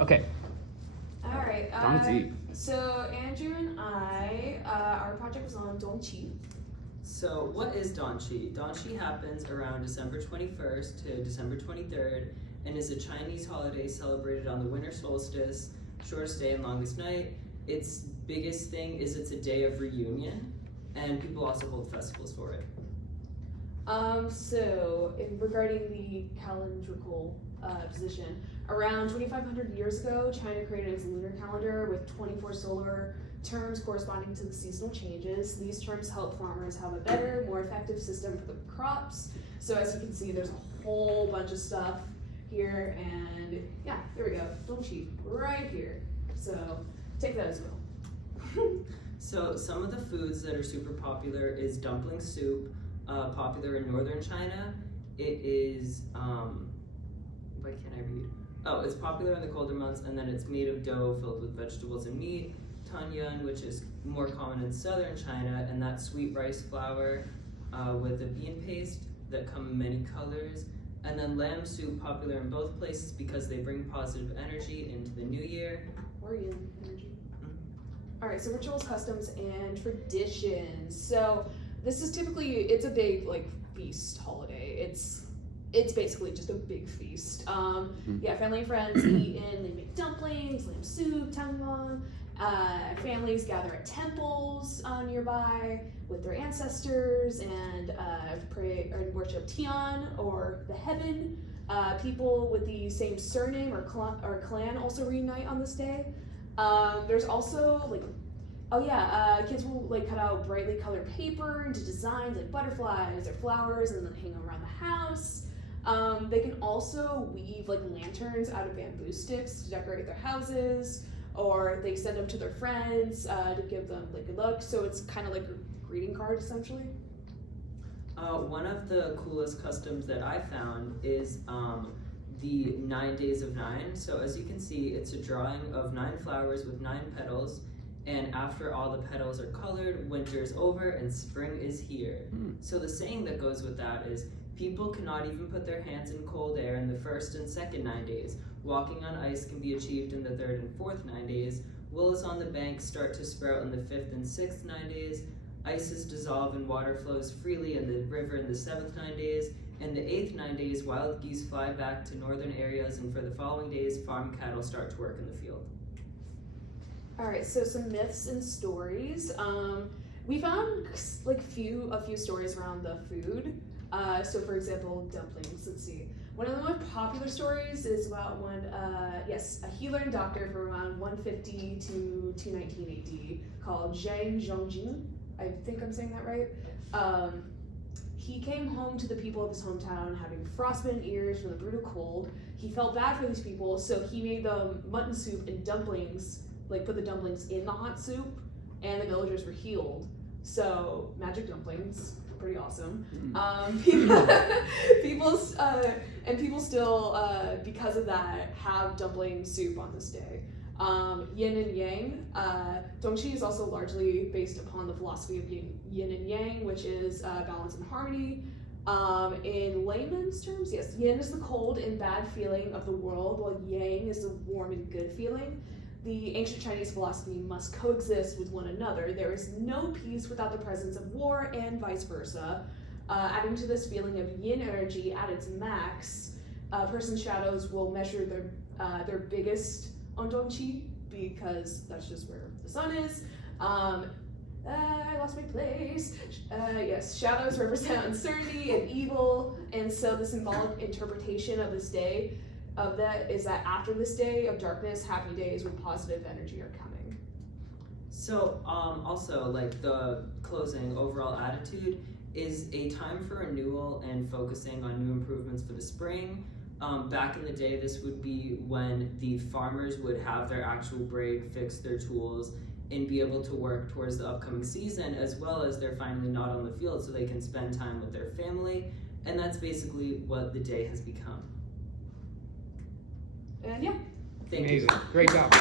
Okay. All right. Dongzhi. So Andrew and I, our project was on Dongzhi. So what is Dongzhi? Dongzhi happens around December 21st to December 23rd and is a Chinese holiday celebrated on the winter solstice, shortest day and longest night. Its biggest thing is it's a day of reunion, and people also hold festivals for it. Regarding the calendrical position, around 2,500 years ago, China created its lunar calendar with 24 solar terms corresponding to the seasonal changes. These terms help farmers have a better, more effective system for the crops. So as you can see, there's a whole bunch of stuff here, and yeah, there we go, Dongzhi, right here. So take that as well. So some of the foods that are super popular is dumpling soup, popular in northern China. It is, why can't I read? Oh, it's popular in the colder months, and then it's made of dough filled with vegetables and meat. Tangyuan, which is more common in southern China, and that's sweet rice flour with a bean paste that come in many colors. And then lamb soup, popular in both places because they bring positive energy into the new year. Or yin energy. All right, so rituals, customs, and traditions. So this is typically, it's a big feast holiday. It's basically just a big feast. Yeah, family and friends eat in, they make dumplings, lamb soup, tangyuan. Families gather at temples nearby with their ancestors and pray or worship Tian, or the heaven. People with the same surname or clan also reunite on this day. There's also kids will cut out brightly colored paper into designs like butterflies or flowers and then hang them around the house. They can also weave lanterns out of bamboo sticks to decorate their houses, or they send them to their friends to give them good luck. So it's kind of like a greeting card essentially. One of the coolest customs that I found is the 9 days of 9. So as you can see, it's a drawing of 9 flowers with 9 petals, and after all the petals are colored, winter is over and spring is here. So the saying that goes with that is, people cannot even put their hands in cold air in the first and second 9 days. Walking on ice can be achieved in the third and fourth 9 days. Willows on the bank start to sprout in the fifth and sixth 9 days. Ices dissolve and water flows freely in the river in the seventh 9 days. In the eighth 9 days, wild geese fly back to northern areas, and for the following days, farm cattle start to work in the field. All right, so some myths and stories. We found a few stories around the food. So for example, dumplings, let's see. One of the most popular stories is about when, a healer and doctor from around 150 to 219 AD called Zhang Zhongjing. I think I'm saying that right. He came home to the people of his hometown having frostbitten ears from the brutal cold. He felt bad for these people, so he made them mutton soup and dumplings, put the dumplings in the hot soup, and the villagers were healed. So, magic dumplings, pretty awesome. People still, because of that, have dumpling soup on this day. Yin and Yang. Dongzhi is also largely based upon the philosophy of Yin and Yang, which is balance and harmony. In layman's terms, yes, Yin is the cold and bad feeling of the world, while Yang is the warm and good feeling. The ancient Chinese philosophy must coexist with one another. There is no peace without the presence of war, and vice versa. Adding to this feeling of yin energy at its max, a person's shadows will measure their biggest on Dongzhi, because that's just where the sun is. I lost my place. Yes, shadows represent uncertainty and evil, and so the symbolic interpretation of this day is that after this day of darkness, happy days with positive energy are coming. So also the closing overall attitude is a time for renewal and focusing on new improvements for the spring. Back in the day, this would be when the farmers would have their actual break, fix their tools, and be able to work towards the upcoming season, as well as they're finally not on the field so they can spend time with their family. And that's basically what the day has become. And yeah. Thank Amazing. you. Great job.